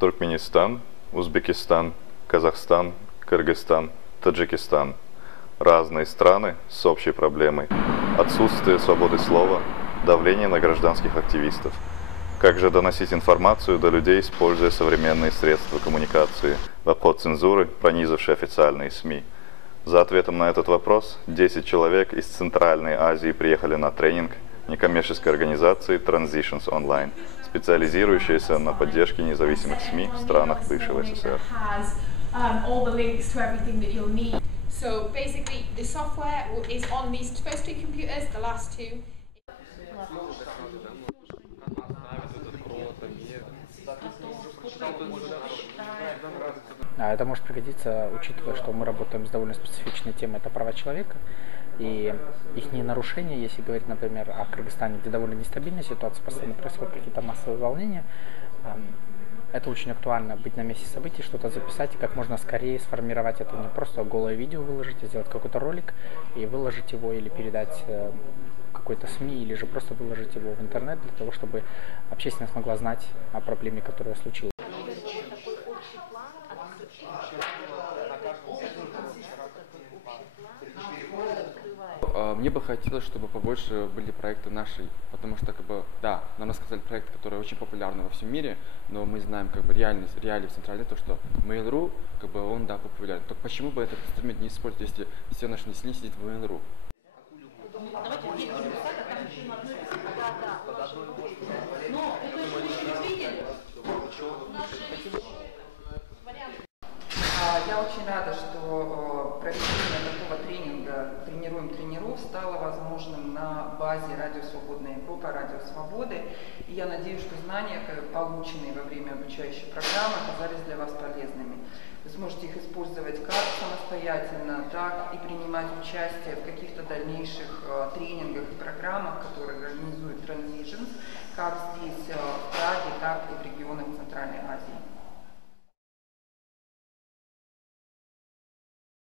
Туркменистан, Узбекистан, Казахстан, Кыргызстан, Таджикистан. Разные страны с общей проблемой. Отсутствие свободы слова, давление на гражданских активистов. Как же доносить информацию до людей, используя современные средства коммуникации в обход цензуры, пронизавшей официальные СМИ? За ответом на этот вопрос 10 человек из Центральной Азии приехали на тренинг некоммерческой организации Transitions Online, специализирующейся на поддержке независимых СМИ в странах бывшего СССР. So basically, the software is on these first two computers, the last two. Это может пригодиться, учитывая, что мы работаем с довольно специфичной темой, это права человека, и их нарушения, если говорить, например, о Кыргызстане, где довольно нестабильная ситуация, постоянно происходят какие-то массовые волнения, это очень актуально, быть на месте событий, что-то записать и как можно скорее сформировать это, не просто голое видео выложить, а сделать какой-то ролик и выложить его или передать какой-то СМИ, или же просто выложить его в интернет для того, чтобы общественность могла знать о проблеме, которая случилась. Мне бы хотелось, чтобы побольше были проекты наши, потому что, да, нам рассказали проекты, которые очень популярны во всем мире, но мы знаем, реалии в Центральной, то, что Mail.ru, он, да, популярен. Так почему бы этот инструмент не использовать, если все наше население сидит в Mail.ru? Я очень рада, что проведение такого тренинга «Тренируем тренеров» стало возможным на базе Радио Свободная Европа, Радио Свободы. И я надеюсь, что знания, полученные во время обучающей программы, оказались для вас полезными. Вы сможете их использовать как самостоятельно, так и принимать участие в каких-то дальнейших